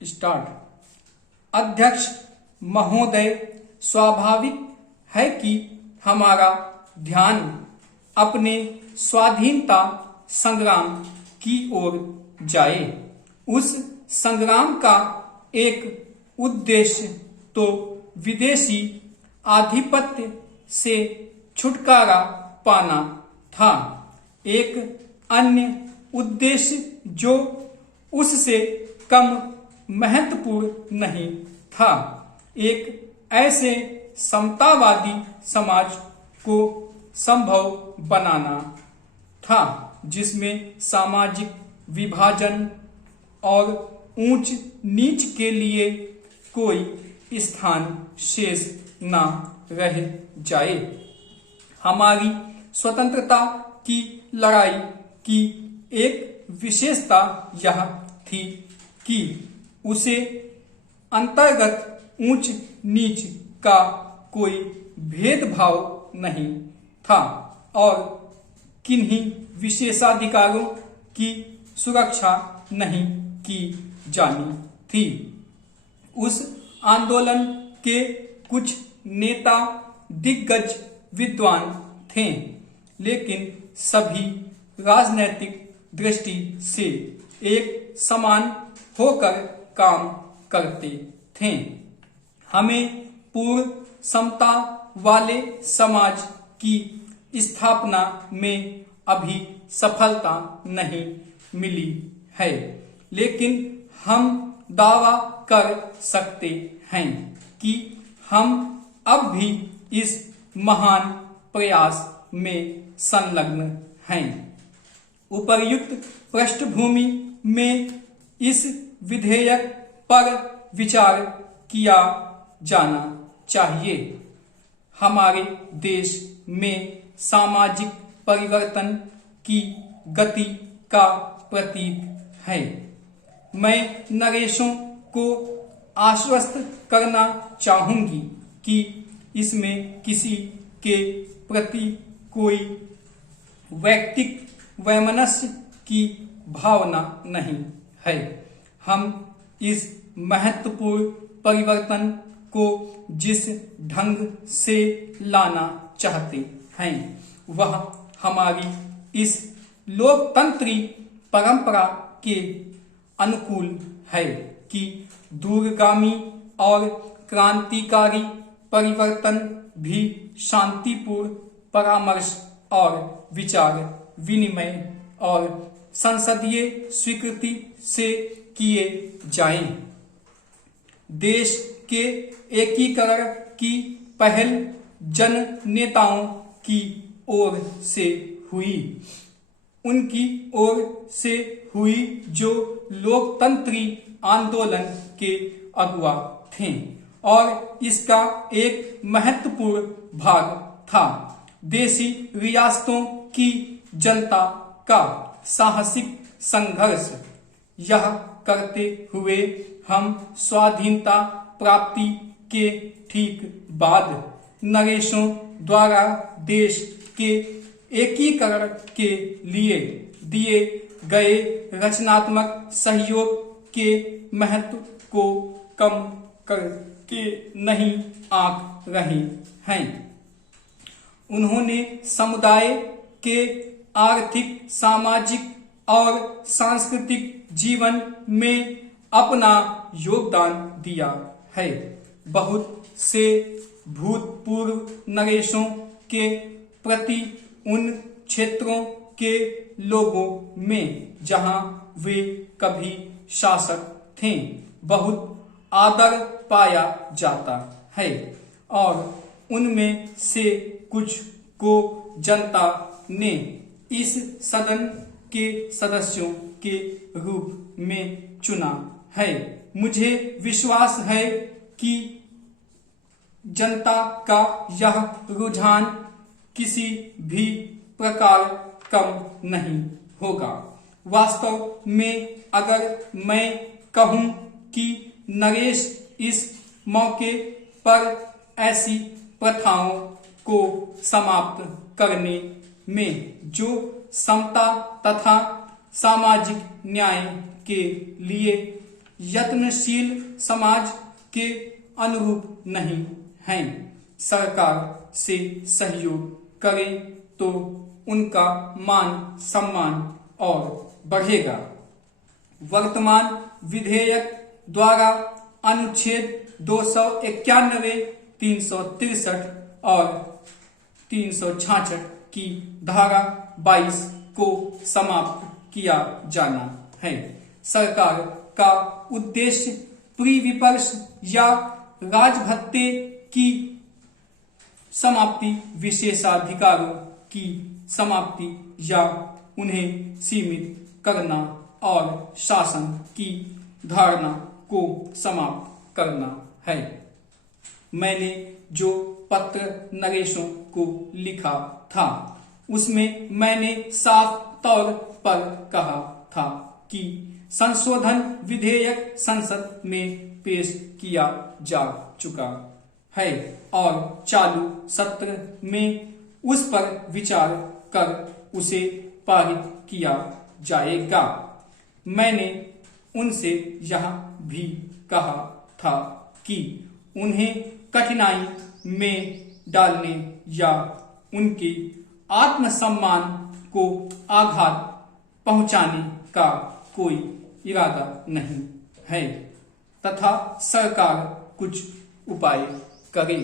Start. अध्यक्ष महोदय, स्वाभाविक है कि हमारा ध्यान अपने स्वाधीनता संग्राम की ओर जाए। उस संग्राम का एक उद्देश्य तो विदेशी आधिपत्य से छुटकारा पाना था, एक अन्य उद्देश्य जो उससे कम महत्वपूर्ण नहीं था, एक ऐसे समतावादी समाज को संभव बनाना था जिसमें सामाजिक विभाजन और ऊंच नीच के लिए कोई स्थान शेष न रह जाए। हमारी स्वतंत्रता की लड़ाई की एक विशेषता यह थी कि उसे अंतर्गत ऊंच नीच का कोई भेदभाव नहीं था और किन्हीं विशेषाधिकारों की सुरक्षा नहीं की जानी थी। उस आंदोलन के कुछ नेता दिग्गज विद्वान थे, लेकिन सभी राजनैतिक दृष्टि से एक समान होकर काम करते थे। हमें पूर्ण समता वाले समाज की स्थापना में अभी सफलता नहीं मिली है, लेकिन हम दावा कर सकते हैं कि हम अब भी इस महान प्रयास में संलग्न हैं। उपर्युक्त पृष्ठभूमि में इस विधेयक पर विचार किया जाना चाहिए। हमारे देश में सामाजिक परिवर्तन की गति का प्रतीक है। मैं नरेशों को आश्वस्त करना चाहूंगी कि इसमें किसी के प्रति कोई वैयक्तिक वैमनस्य की भावना नहीं है। हम इस महत्वपूर्ण परिवर्तन को जिस ढंग से लाना चाहते हैं वह हमारी इस लोकतंत्री परंपरा के अनुकूल है कि दूरगामी और क्रांतिकारी परिवर्तन भी शांतिपूर्ण परामर्श और विचार विनिमय और संसदीय स्वीकृति से किए जाएं। देश के एकीकरण की पहल जन नेताओं की ओर से हुई, उनकी ओर से हुई जो लोकतंत्री आंदोलन के अगुवा थे, और इसका एक महत्वपूर्ण भाग था देशी रियासतों की जनता का साहसिक संघर्ष। यह करते हुए हम स्वाधीनता प्राप्ति के ठीक बाद नरेशों द्वारा देश के एकीकरण के लिए दिए गए रचनात्मक सहयोग के महत्व को कम करके नहीं आंक रहे हैं। उन्होंने समुदाय के आर्थिक, सामाजिक और सांस्कृतिक जीवन में अपना योगदान दिया है। बहुत से भूतपूर्व नरेशों के प्रति उन क्षेत्रों के लोगों में जहां वे कभी शासक थे बहुत आदर पाया जाता है, और उनमें से कुछ को जनता ने इस सदन के सदस्यों के रूप में चुना है। मुझे विश्वास है कि जनता का यह रुझान किसी भी प्रकार कम नहीं होगा। वास्तव में अगर मैं कहूं कि नरेश इस मौके पर ऐसी प्रथाओं को समाप्त करने में जो समता तथा सामाजिक न्याय के लिए यत्नशील समाज के अनुरूप नहीं हैं। सरकार से सहयोग करें तो उनका मान सम्मान और बढ़ेगा। वर्तमान विधेयक द्वारा अनुच्छेद 291, 363 और 366 की धारा 22 को समाप्त किया जाना है। सरकार का उद्देश्य प्रीविपर्स या राजभत्ते की समाप्ति, विशेषाधिकारों की समाप्ति या उन्हें सीमित करना और शासन की धारणा को समाप्त करना है। मैंने जो पत्र नरेशों को लिखा था उसमें मैंने साफ तौर पर कहा था कि संशोधन विधेयक संसद में पेश किया जा चुका है और चालू सत्र में उस पर विचार कर उसे पारित किया जाएगा। मैंने उनसे यह भी कहा था कि उन्हें कठिनाई में डालने या उनके आत्मसम्मान को आघात पहुंचाने का कोई इरादा नहीं है तथा सरकार कुछ उपाय करे।